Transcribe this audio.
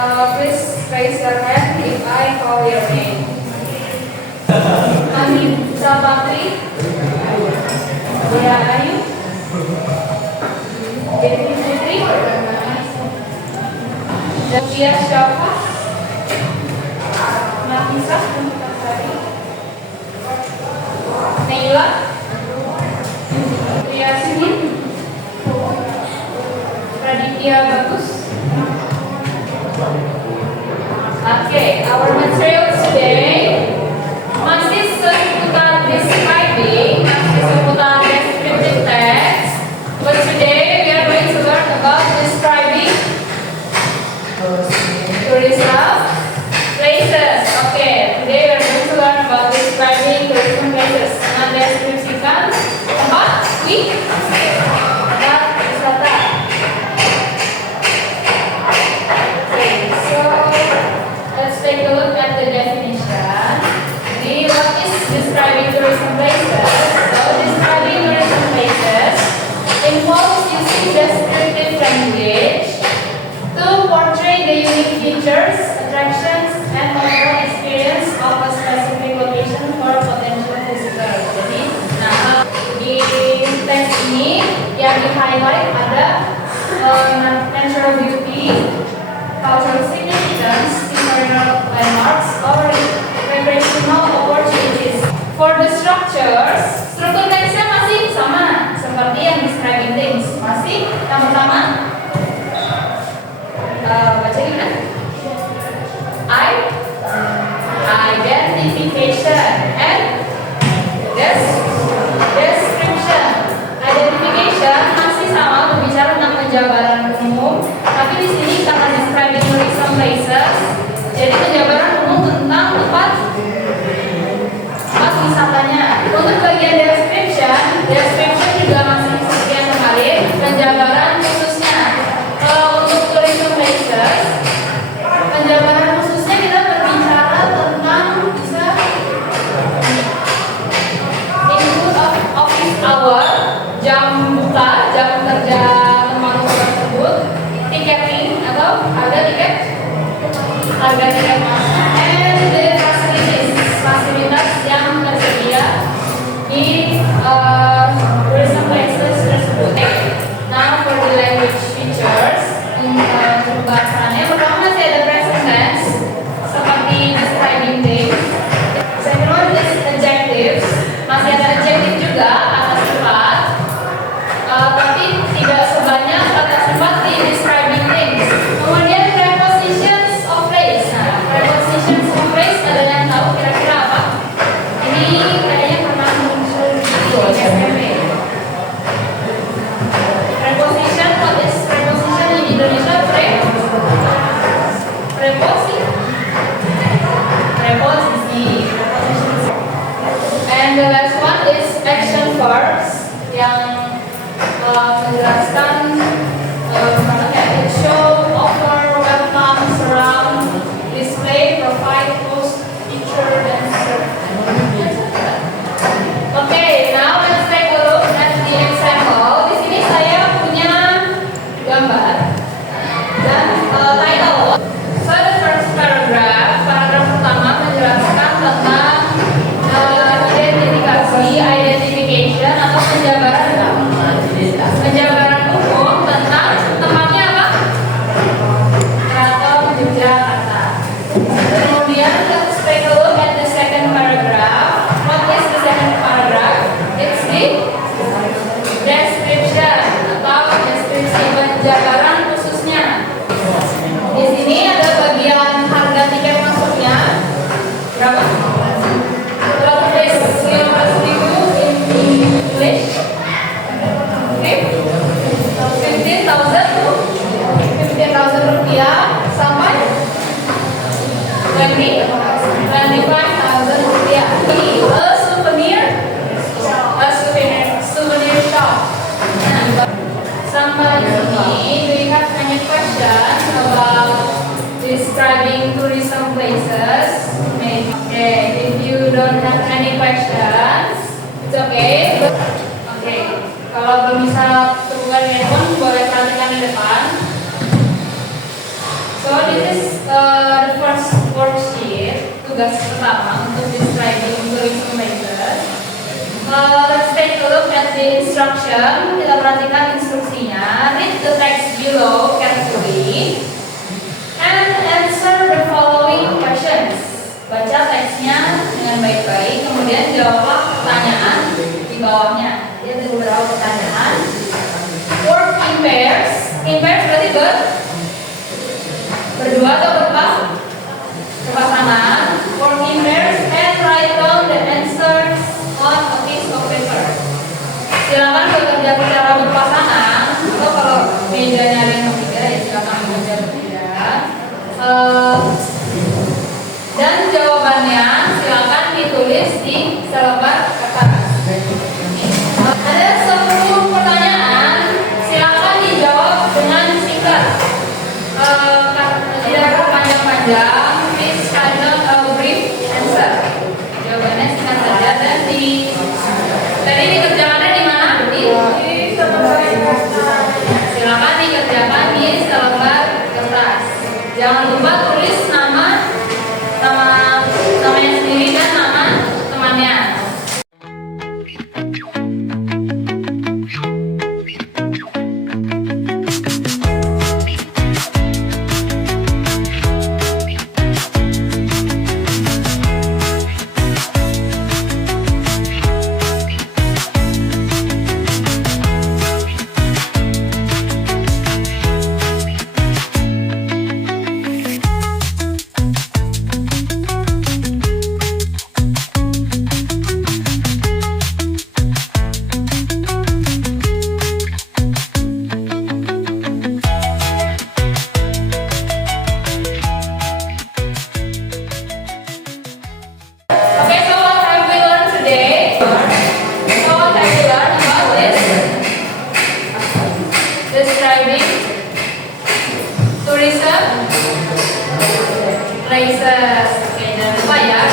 Please raise your hand if I call your name. Anissa Bakri. Where are you? Devi Putri. Zavia Syafa. Nafisa. Naila. Yasmin. Raditya Bagus. Okay, our material today masih seputar describing, masih seputar descriptive text. But today we are going to learn about describing tourism places. Okay, today we are going to learn about describing tourism places. Mendeskripsikan tempat wisata. Let's take a look at the definition. What is describing tourism places? So, describing tourism places involves using descriptive language to portray the unique features, attractions, and overall experience of a specific location for potential visitors. Jadi, di teks ini yang di-highlight ada natural beauty, cultural significance, historical landmarks, or recreational opportunities. For the structures, struktur teksnya masih sama seperti yang describing things. Masih yang pertama, baca gimana? Identification and description. Identification masih sama berbicara tentang penjabaran umum, tapi di sini karena describing tourism places, jadi penjabaran umum tentang tempat wisatanya. Untuk bagian description juga masih seperti yang kemarin, penjabaran khususnya. Kalau untuk tourism places, penjabaran khususnya kita berbicara tentang bisa include office hour, jam buka, jam kerja tempat tersebut, tiketing atau harga tiket masuk, and the fasilitas yang tersedia di tourism places tersebut. Now for the language features, untuk bahasannya pertama masih ada present tense seperti describing things. Second one is adjectives, masih ada adjective juga kata sifat, tapi tidak sebanyak kata sifat di describing things. Kemudian prepositions of phrase. Nah, prepositions of phrase ada yang tahu kira-kira apa? Ini kayaknya pernah muncul di SMP. Preposition, what is preposition in Indonesia? Preposisi. And the last one is action verbs yang menjelaskan kayak show, offer, welcome, surround, display, provide, host, feature, dan serve. Okay, now let's take a look at the example. Di sini saya punya gambar dan title. So the first paragraph pertama menjelaskan tentang identification atau penjabaran umum tentang tempatnya apa? Atau Yogyakarta. Kemudian let's take a look at the second paragraph. What is the second paragraph? It's the description atau deskripsi penjabaran khususnya. Di sini ada bagian harga tiket masuknya berapa? 15.000 in English. Okay. 15,000 rupiah sampai 25,000 rupiah. Souvenir shop. Sampai ini, do you have any question about describing tourism places? Okay, if you don't have any questions, it's okay. Okay, kalau belum bisa keluar handphone, boleh perhatikan di depan. So So this is the first worksheet, tugas pertama untuk describing tourism places. Let's take a look at the instruction. Kita perhatikan instruksinya. Read the text below carefully and answer the following questions. Baca teksnya dengan baik-baik, kemudian jawablah pertanyaan di bawahnya. Jadi ada beberapa pertanyaan. Work in pairs. In pairs berarti berdua atau berpasangan. Work in pairs and write down the answers on a piece of paper. Silakan bekerja secara berpasangan. Atau kalau bedanya ada yang berbeda, ya silakan bekerja berbeda. Dan jawabannya silakan ditulis di selebar kertas. Ada 10 pertanyaan, silakan dijawab dengan singkat. Tidak panjang-panjang, please have a brief answer. Jawabannya singkat saja dan tadi dikerjakannya di mana? Silakan dikerjakan di selebar kertas. Jangan lupa tulis namanya sendiri dan nama temannya. Describing tourism places. Oke, jangan lupa ya